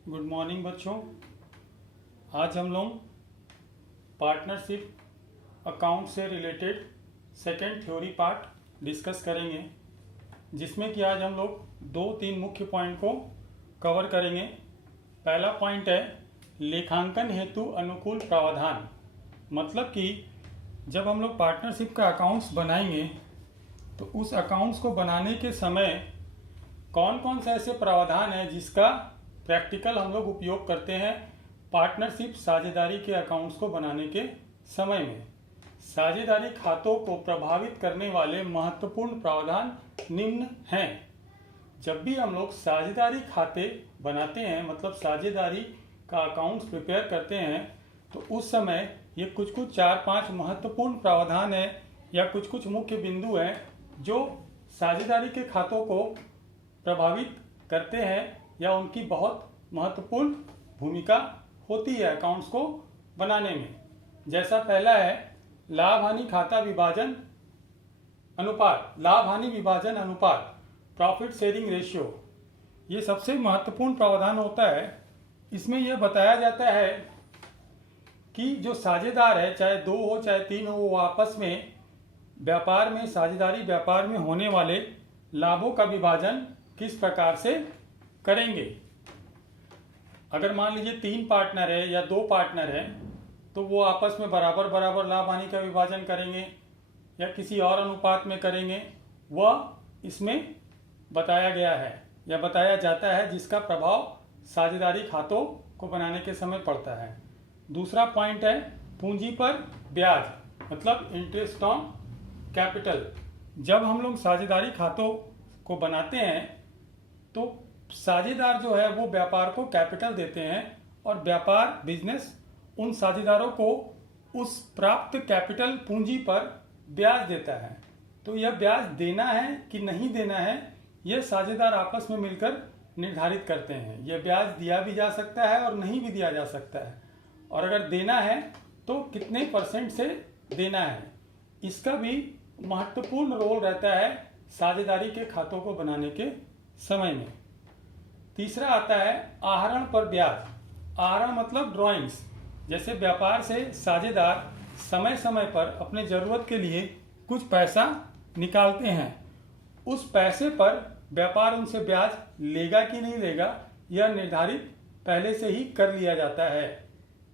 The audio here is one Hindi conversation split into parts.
गुड मॉर्निंग बच्चों। आज हम लोग पार्टनरशिप अकाउंट से related second theory part discuss करेंगे, जिसमें कि आज हम लोग 2-3 मुख्य पॉइंट को कवर करेंगे। पहला पॉइंट है लेखांकन हेतु अनुकूल प्रावधान। मतलब कि जब हम लोग पार्टनरशिप का अकाउंट्स बनाएंगे तो उस अकाउंट्स को बनाने के समय कौन कौन से ऐसे प्रावधान है जिसका प्रैक्टिकल हम लोग उपयोग करते हैं पार्टनरशिप साझेदारी के अकाउंट्स को बनाने के समय में। साझेदारी खातों को प्रभावित करने वाले महत्वपूर्ण प्रावधान निम्न हैं। जब भी हम लोग साझेदारी खाते बनाते हैं, मतलब साझेदारी का अकाउंट्स प्रिपेयर करते हैं, तो उस समय ये कुछ 4-5 महत्वपूर्ण प्रावधान है या कुछ मुख्य बिंदु हैं जो साझेदारी के खातों को प्रभावित करते हैं या उनकी बहुत महत्वपूर्ण भूमिका होती है अकाउंट्स को बनाने में। जैसा पहला है लाभ हानि खाता विभाजन अनुपात, लाभ हानि विभाजन अनुपात, प्रॉफिट शेयरिंग रेशियो। ये सबसे महत्वपूर्ण प्रावधान होता है। इसमें यह बताया जाता है कि जो साझेदार है, चाहे 2 हो चाहे 3 हो, वो आपस में व्यापार में, साझेदारी व्यापार में होने वाले लाभों का विभाजन किस प्रकार से करेंगे। अगर मान लीजिए 3 पार्टनर है या 2 पार्टनर है तो वो आपस में बराबर बराबर लाभ हानि का विभाजन करेंगे या किसी और अनुपात में करेंगे, वह इसमें बताया गया है या बताया जाता है, जिसका प्रभाव साझेदारी खातों को बनाने के समय पड़ता है। दूसरा पॉइंट है पूंजी पर ब्याज, मतलब इंटरेस्ट ऑन कैपिटल। जब हम लोग साझेदारी खातों को बनाते हैं तो साझेदार जो है वो व्यापार को कैपिटल देते हैं और व्यापार बिजनेस उन साझेदारों को उस प्राप्त कैपिटल पूंजी पर ब्याज देता है। तो यह ब्याज देना है कि नहीं देना है, यह साझेदार आपस में मिलकर निर्धारित करते हैं। यह ब्याज दिया भी जा सकता है और नहीं भी दिया जा सकता है, और अगर देना है तो कितने % से देना है, इसका भी महत्वपूर्ण रोल रहता है साझेदारी के खातों को बनाने के समय में। तीसरा आता है आहरण पर ब्याज। आहरण मतलब ड्राइंग्स। जैसे व्यापार से साझेदार समय समय पर अपने ज़रूरत के लिए कुछ पैसा निकालते हैं, उस पैसे पर व्यापार उनसे ब्याज लेगा कि नहीं लेगा, यह निर्धारित पहले से ही कर लिया जाता है,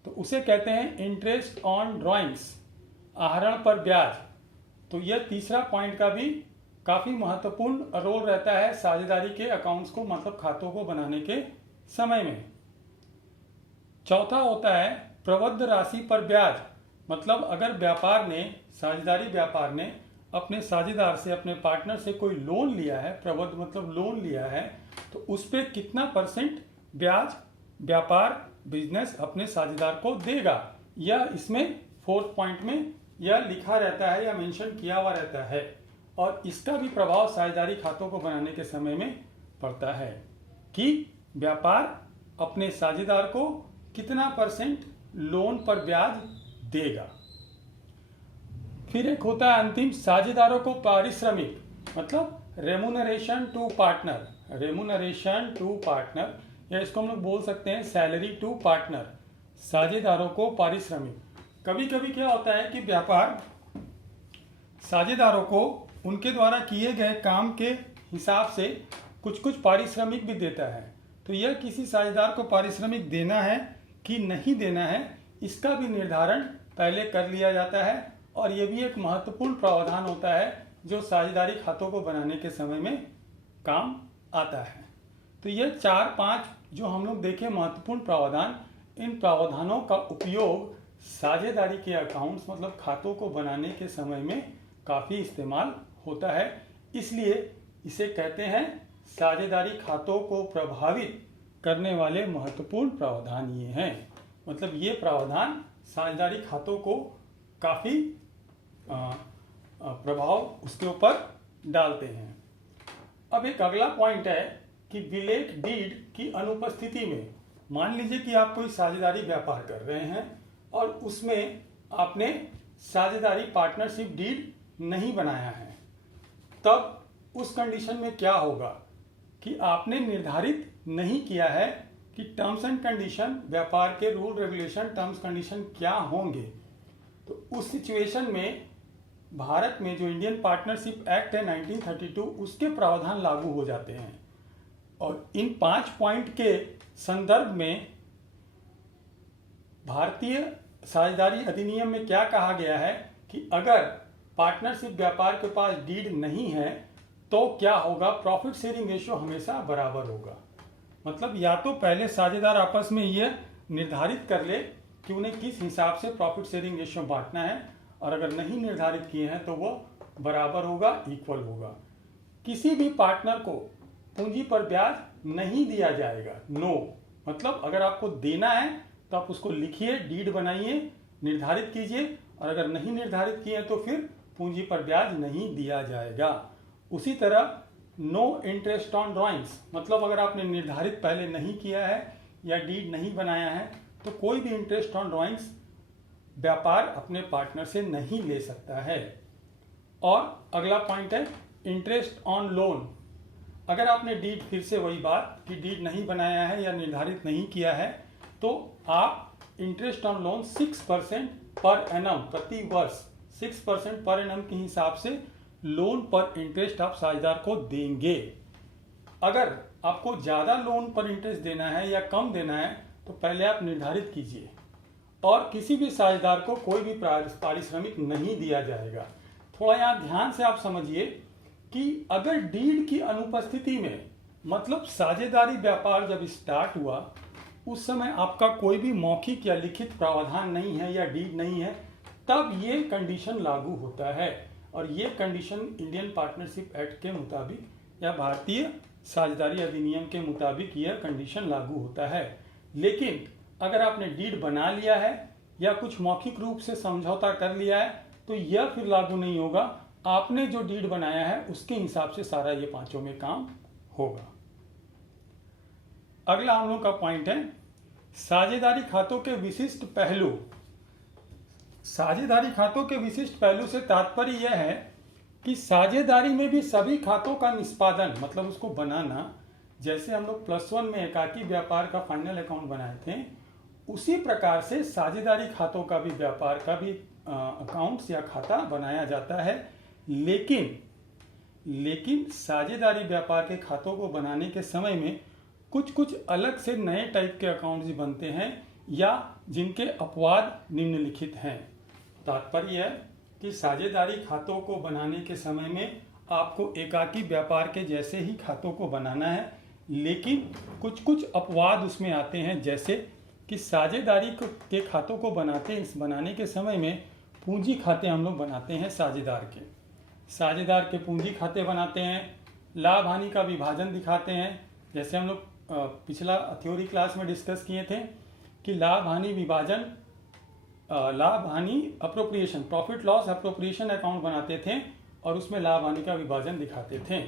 तो उसे कहते हैं इंटरेस्ट ऑन ड्राइंग्स, आहरण पर ब्याज। तो यह तीसरा पॉइंट का भी काफ़ी महत्वपूर्ण रोल रहता है साझेदारी के अकाउंट्स को, मतलब खातों को बनाने के समय में। चौथा होता है प्रबद्ध राशि पर ब्याज। मतलब अगर व्यापार ने, साझेदारी व्यापार ने अपने साझेदार से, अपने पार्टनर से कोई लोन लिया है, प्रबद्ध मतलब लोन लिया है, तो उस पर कितना % ब्याज व्यापार बिजनेस अपने साझेदार को देगा, यह इसमें 4th पॉइंट में यह लिखा रहता है या मेंशन किया हुआ रहता है, और इसका भी प्रभाव साझेदारी खातों को बनाने के समय में पड़ता है कि व्यापार अपने साझेदार को कितना % लोन पर ब्याज देगा। फिर एक होता है अंतिम साझेदारों को पारिश्रमिक, मतलब remuneration to partner, remuneration to partner, या इसको हम लोग बोल सकते हैं सैलरी टू पार्टनर, साझेदारों को पारिश्रमिक। कभी कभी क्या होता है कि व्यापार साझेदारों को उनके द्वारा किए गए काम के हिसाब से कुछ पारिश्रमिक भी देता है। तो यह किसी साझेदार को पारिश्रमिक देना है कि नहीं देना है, इसका भी निर्धारण पहले कर लिया जाता है, और यह भी एक महत्वपूर्ण प्रावधान होता है जो साझेदारी खातों को बनाने के समय में काम आता है। तो यह 4-5 जो हम लोग देखे महत्वपूर्ण प्रावधान, इन प्रावधानों का उपयोग साझेदारी के अकाउंट्स मतलब खातों को बनाने के समय में काफ़ी इस्तेमाल होता है। इसलिए इसे कहते हैं साझेदारी खातों को प्रभावित करने वाले महत्वपूर्ण प्रावधान ये हैं। मतलब ये प्रावधान साझेदारी खातों को काफ़ी प्रभाव उसके ऊपर डालते हैं। अब एक अगला पॉइंट है कि विलेख डीड की अनुपस्थिति में, मान लीजिए कि आप कोई साझेदारी व्यापार कर रहे हैं और उसमें आपने साझेदारी पार्टनरशिप डीड नहीं बनाया है, तब उस कंडीशन में क्या होगा कि आपने निर्धारित नहीं किया है कि टर्म्स एंड कंडीशन, व्यापार के रूल रेगुलेशन, टर्म्स कंडीशन क्या होंगे। तो उस सिचुएशन में भारत में जो इंडियन पार्टनरशिप एक्ट है 1932, उसके प्रावधान लागू हो जाते हैं। और इन 5 पॉइंट के संदर्भ में भारतीय साझेदारी अधिनियम में क्या कहा गया है कि अगर पार्टनरशिप व्यापार के पास डीड नहीं है तो क्या होगा, प्रॉफिट शेयरिंग रेशियो हमेशा बराबर होगा। मतलब या तो पहले साझेदार आपस में यह निर्धारित कर ले कि उन्हें किस हिसाब से प्रॉफिट शेयरिंग रेशियो बांटना है, और अगर नहीं निर्धारित किए हैं तो वो बराबर होगा, इक्वल होगा। किसी भी पार्टनर को पूंजी पर ब्याज नहीं दिया जाएगा, नो। मतलब अगर आपको देना है तो आप उसको लिखिए, डीड बनाइए, निर्धारित कीजिए, और अगर नहीं निर्धारित किए तो फिर पूंजी पर ब्याज नहीं दिया जाएगा। उसी तरह नो इंटरेस्ट ऑन ड्रॉइंग्स, मतलब अगर आपने निर्धारित पहले नहीं किया है या डीड नहीं बनाया है तो कोई भी इंटरेस्ट ऑन ड्रॉइंग्स व्यापार अपने पार्टनर से नहीं ले सकता है। और अगला पॉइंट है इंटरेस्ट ऑन लोन। अगर आपने डीड, फिर से वही बात कि डीड नहीं बनाया है या निर्धारित नहीं किया है तो आप interest on loan 6% per annum, प्रति वर्ष 6% पर एनम के हिसाब से लोन पर इंटरेस्ट आप साझेदार को देंगे। अगर आपको ज़्यादा लोन पर इंटरेस्ट देना है या कम देना है तो पहले आप निर्धारित कीजिए, और किसी भी साझेदार को कोई भी पारिश्रमिक नहीं दिया जाएगा। थोड़ा यहाँ ध्यान से आप समझिए कि अगर डीड की अनुपस्थिति में, मतलब साझेदारी व्यापार जब स्टार्ट हुआ उस समय आपका कोई भी मौखिक या लिखित प्रावधान नहीं है या डीड नहीं है, तब ये कंडीशन लागू होता है। और ये कंडीशन इंडियन पार्टनरशिप एक्ट के मुताबिक या भारतीय साझेदारी अधिनियम के मुताबिक यह कंडीशन लागू होता है। लेकिन अगर आपने डीड बना लिया है या कुछ मौखिक रूप से समझौता कर लिया है तो यह फिर लागू नहीं होगा। आपने जो डीड बनाया है उसके हिसाब से सारा ये पांचों में काम होगा। अगला हम लोग का पॉइंट है साझेदारी खातों के विशिष्ट पहलू। साझेदारी खातों के विशिष्ट पहलू से तात्पर्य यह है कि साझेदारी में भी सभी खातों का निष्पादन, मतलब उसको बनाना, जैसे हम लोग +1 में एकाकी व्यापार का फाइनल अकाउंट बनाए थे, उसी प्रकार से साझेदारी खातों का भी, व्यापार का भी अकाउंट्स या खाता बनाया जाता है। लेकिन साझेदारी व्यापार के खातों को बनाने के समय में कुछ अलग से नए टाइप के अकाउंट्स बनते हैं या जिनके अपवाद निम्नलिखित हैं। तात्पर्य है कि साझेदारी खातों को बनाने के समय में आपको एकाकी व्यापार के जैसे ही खातों को बनाना है, लेकिन कुछ अपवाद उसमें आते हैं, जैसे कि साझेदारी के खातों को बनाने के समय में पूंजी खाते हम लोग बनाते हैं साझेदार के पूंजी खाते बनाते हैं, लाभ हानि का विभाजन दिखाते हैं। जैसे हम लोग पिछला थ्योरी क्लास में डिस्कस किए थे कि लाभ हानि विभाजन, लाभ हानि appropriation, profit loss appropriation account बनाते थे और उसमें लाभ हानि का विभाजन दिखाते थे।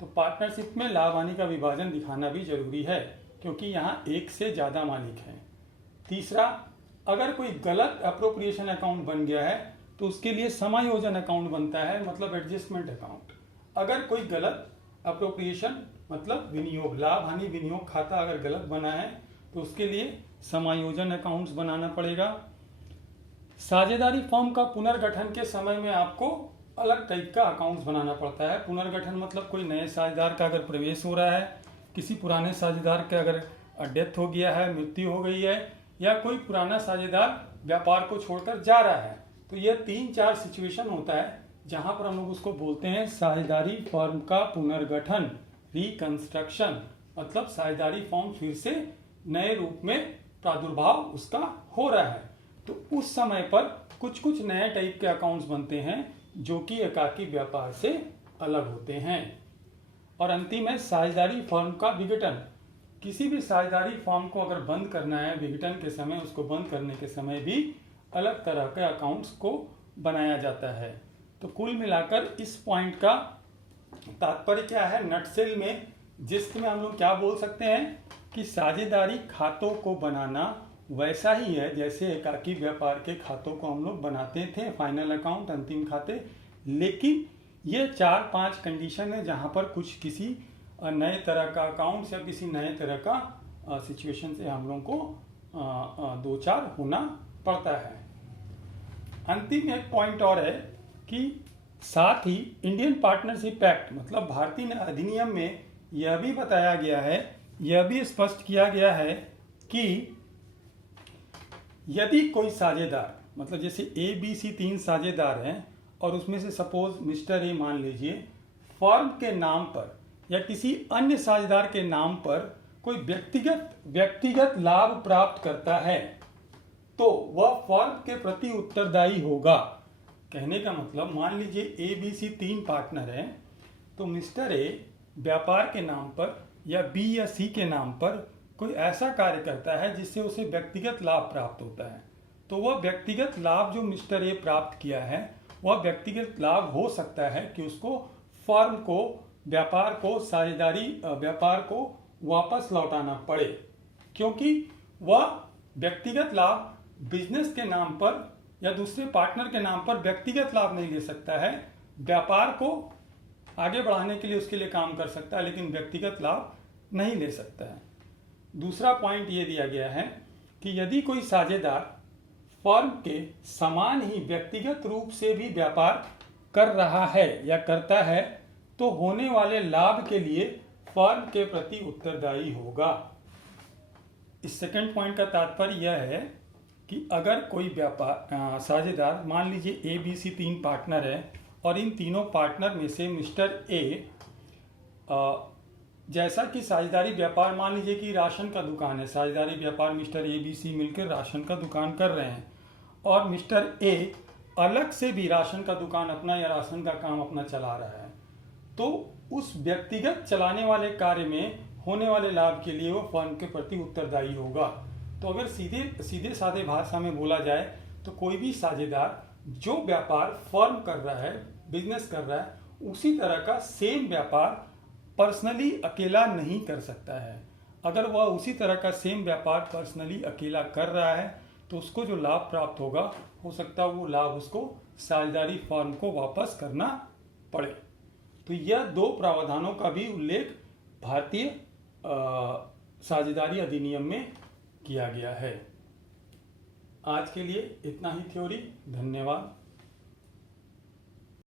तो पार्टनरशिप में लाभ हानि का विभाजन दिखाना भी जरूरी है क्योंकि यहाँ एक से ज़्यादा मालिक हैं। तीसरा, अगर कोई गलत अप्रोप्रिएशन अकाउंट बन गया है तो उसके लिए समायोजन अकाउंट बनता है, मतलब एडजस्टमेंट अकाउंट। अगर कोई गलत अप्रोप्रिएशन, मतलब विनियोग, लाभ हानि विनियोग खाता अगर गलत बना है तो उसके लिए समायोजन अकाउंट्स बनाना पड़ेगा। साझेदारी फर्म का पुनर्गठन के समय में आपको अलग टाइप का अकाउंट्स बनाना पड़ता है। पुनर्गठन मतलब कोई नए साझेदार का अगर प्रवेश हो रहा है, किसी पुराने साझेदार के अगर डेथ हो गया है, मृत्यु हो गई है, या कोई पुराना साझेदार व्यापार को छोड़कर जा रहा है, तो यह 3-4 सिचुएशन होता है जहां पर हम लोग उसको बोलते हैं साझेदारी फर्म का पुनर्गठन, रिकंस्ट्रक्शन। मतलब साझेदारी फर्म फिर से नए रूप में प्रादुर्भाव उसका हो रहा है, तो उस समय पर कुछ नए टाइप के अकाउंट्स बनते हैं जो कि एकाकी व्यापार से अलग होते हैं। और अंतिम है साझेदारी फर्म का विघटन। किसी भी साझेदारी फर्म को अगर बंद करना है विघटन के समय, उसको बंद करने के समय भी अलग तरह के अकाउंट्स को बनाया जाता है। तो कुल मिलाकर इस पॉइंट का तात्पर्य क्या है, नटसेल में, जिसमें हम लोग क्या बोल सकते हैं कि साझेदारी खातों को बनाना वैसा ही है जैसे एकाकी व्यापार के खातों को हम लोग बनाते थे, फाइनल अकाउंट, अंतिम खाते। लेकिन ये 4-5 कंडीशन है जहां पर किसी नए तरह का अकाउंट्स या किसी नए तरह का सिचुएशन से हम लोगों को दो चार होना पड़ता है। अंतिम एक पॉइंट और है कि साथ ही इंडियन पार्टनरशिप एक्ट मतलब भारतीय अधिनियम में यह भी बताया गया है, यह भी स्पष्ट किया गया है कि यदि कोई साझेदार मतलब जैसे ए बी सी 3 साझेदार हैं और उसमें से सपोज मिस्टर ए मान लीजिए फर्म के नाम पर या किसी अन्य साझेदार के नाम पर कोई व्यक्तिगत लाभ प्राप्त करता है तो वह फर्म के प्रति उत्तरदायी होगा। कहने का मतलब मान लीजिए ए बी सी 3 पार्टनर हैं, तो मिस्टर ए व्यापार के नाम पर या बी या सी के नाम पर कोई ऐसा कार्य करता है जिससे उसे व्यक्तिगत लाभ प्राप्त होता है, तो वह व्यक्तिगत लाभ जो मिस्टर ए प्राप्त किया है वह व्यक्तिगत लाभ हो सकता है कि उसको फर्म को व्यापार को साझेदारी व्यापार को वापस लौटाना पड़े, क्योंकि वह व्यक्तिगत लाभ बिजनेस के नाम पर या दूसरे पार्टनर के नाम पर व्यक्तिगत लाभ नहीं ले सकता है। व्यापार को आगे बढ़ाने के लिए उसके लिए काम कर सकता है लेकिन व्यक्तिगत लाभ नहीं ले सकता है। दूसरा पॉइंट ये दिया गया है कि यदि कोई साझेदार फर्म के समान ही व्यक्तिगत रूप से भी व्यापार कर रहा है या करता है तो होने वाले लाभ के लिए फर्म के प्रति उत्तरदायी होगा। इस सेकंड पॉइंट का तात्पर्य यह है कि अगर कोई व्यापार साझेदार मान लीजिए ए बी सी 3 पार्टनर है और इन तीनों पार्टनर में से मिस्टर ए जैसा कि साझेदारी व्यापार मान लीजिए कि राशन का दुकान है, साझेदारी व्यापार मिस्टर ए बी सी मिलकर राशन का दुकान कर रहे हैं और मिस्टर ए अलग से भी राशन का दुकान अपना या राशन का काम अपना चला रहा है, तो उस व्यक्तिगत चलाने वाले कार्य में होने वाले लाभ के लिए वो फर्म के प्रति उत्तरदायी होगा। तो अगर सीधे साधे भाषा में बोला जाए तो कोई भी साझेदार जो व्यापार फर्म कर रहा है, बिजनेस कर रहा है, उसी तरह का सेम व्यापार पर्सनली अकेला नहीं कर सकता है। अगर वह उसी तरह का सेम व्यापार पर्सनली अकेला कर रहा है तो उसको जो लाभ प्राप्त होगा हो सकता है वो लाभ उसको साझेदारी फर्म को वापस करना पड़े। तो यह दो प्रावधानों का भी उल्लेख भारतीय साझेदारी अधिनियम में किया गया है। आज के लिए इतना ही थ्योरी। धन्यवाद।